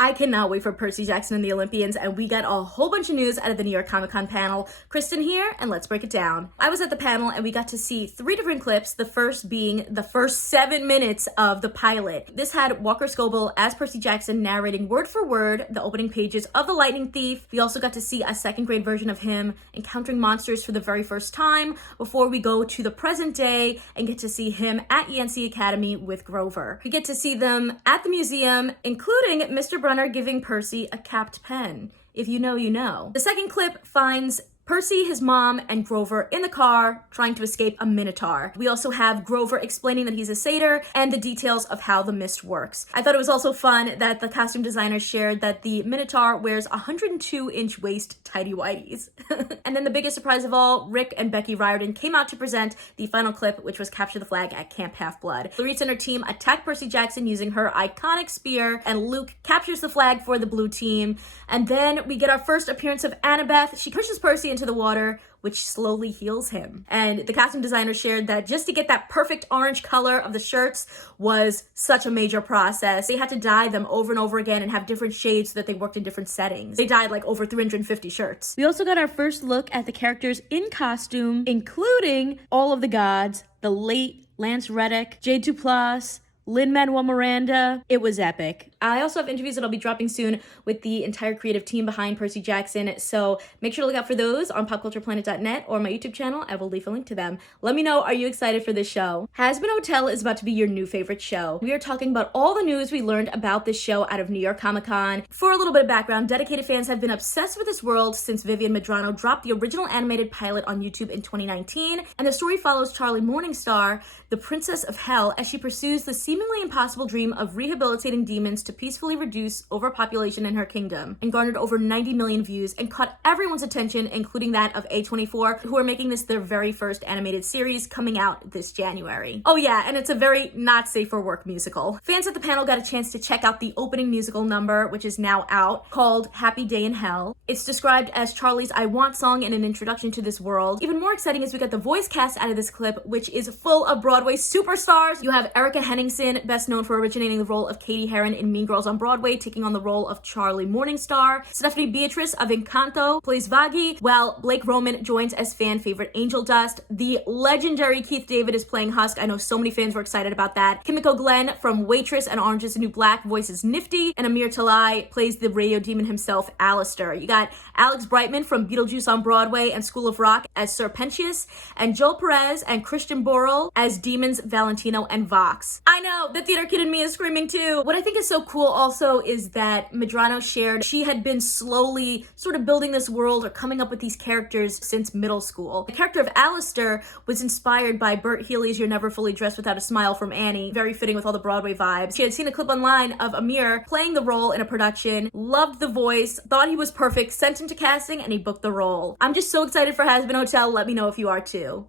I cannot wait for Percy Jackson and the Olympians, and we got a whole bunch of news out of the New York Comic Con panel. Kristen here, and let's break it down. I was at the panel and we got to see 3 different clips, the first being the first 7 minutes of the pilot. This had Walker Scobell as Percy Jackson narrating word for word the opening pages of The Lightning Thief. We also got to see a second grade version of him encountering monsters for the very first time before we go to the present day and get to see him at ENC Academy with Grover. We get to see them at the museum, including Mr. Brunner giving Percy a capped pen. If you know, you know. The second clip finds Percy, his mom, and Grover in the car trying to escape a minotaur. We also have Grover explaining that he's a satyr and the details of how the mist works. I thought it was also fun that the costume designer shared that the minotaur wears 102-inch waist tighty-whities. And then the biggest surprise of all, Rick and Becky Riordan came out to present the final clip, which was Capture the Flag at Camp Half-Blood. Clarice and her team attack Percy Jackson using her iconic spear, and Luke captures the flag for the blue team. And then we get our first appearance of Annabeth. She pushes Percy into the water, which slowly heals him. And the costume designer shared that just to get that perfect orange color of the shirts was such a major process. They had to dye them over and over again and have different shades so that they worked in different settings. They dyed like over 350 shirts. We also got our first look at the characters in costume, including all of the gods, the late Lance Reddick, Jade Duplass, Lin-Manuel Miranda. It was epic. I also have interviews that I'll be dropping soon with the entire creative team behind Percy Jackson, so make sure to look out for those on popcultureplanet.net or my YouTube channel. I will leave a link to them. Let me know, are you excited for this show? Hazbin Hotel is about to be your new favorite show. We are talking about all the news we learned about this show out of New York Comic Con. For a little bit of background, dedicated fans have been obsessed with this world since Vivian Medrano dropped the original animated pilot on YouTube in 2019, and the story follows Charlie Morningstar, the princess of hell, as she pursues the seemingly impossible dream of rehabilitating demons to peacefully reduce overpopulation in her kingdom, and garnered over 90 million views and caught everyone's attention, including that of A24, who are making this their very first animated series coming out this January. Oh yeah, and it's a very not safe for work musical. Fans at the panel got a chance to check out the opening musical number, which is now out, called Happy Day in Hell. It's described as Charlie's I Want song and an introduction to this world. Even more exciting is we got the voice cast out of this clip, which is full of Broadway superstars. You have Erica Henningsen, best known for originating the role of Katie Heron in Mean Girls on Broadway, taking on the role of Charlie Morningstar. Stephanie Beatrice of Encanto plays Vaggie, while Blake Roman joins as fan favorite Angel Dust. The legendary Keith David is playing Husk. I know so many fans were excited about that. Kimiko Glenn from Waitress and Orange is the New Black voices Nifty, and Amir Talai plays the radio demon himself, Alistair. You got Alex Brightman from Beetlejuice on Broadway and School of Rock as Sir Pentius, and Joel Perez and Christian Borle as demons Valentino and Vox. I know, the theater kid in me is screaming too. What I think is so cool also is that Medrano shared she had been slowly sort of building this world or coming up with these characters since middle school. The character of Alistair was inspired by Bert Healy's You're Never Fully Dressed Without a Smile from Annie, very fitting with all the Broadway vibes. She had seen a clip online of Amir playing the role in a production, loved the voice, thought he was perfect, sent him to casting, and he booked the role. I'm just so excited for Hazbin Hotel. Let me know if you are too.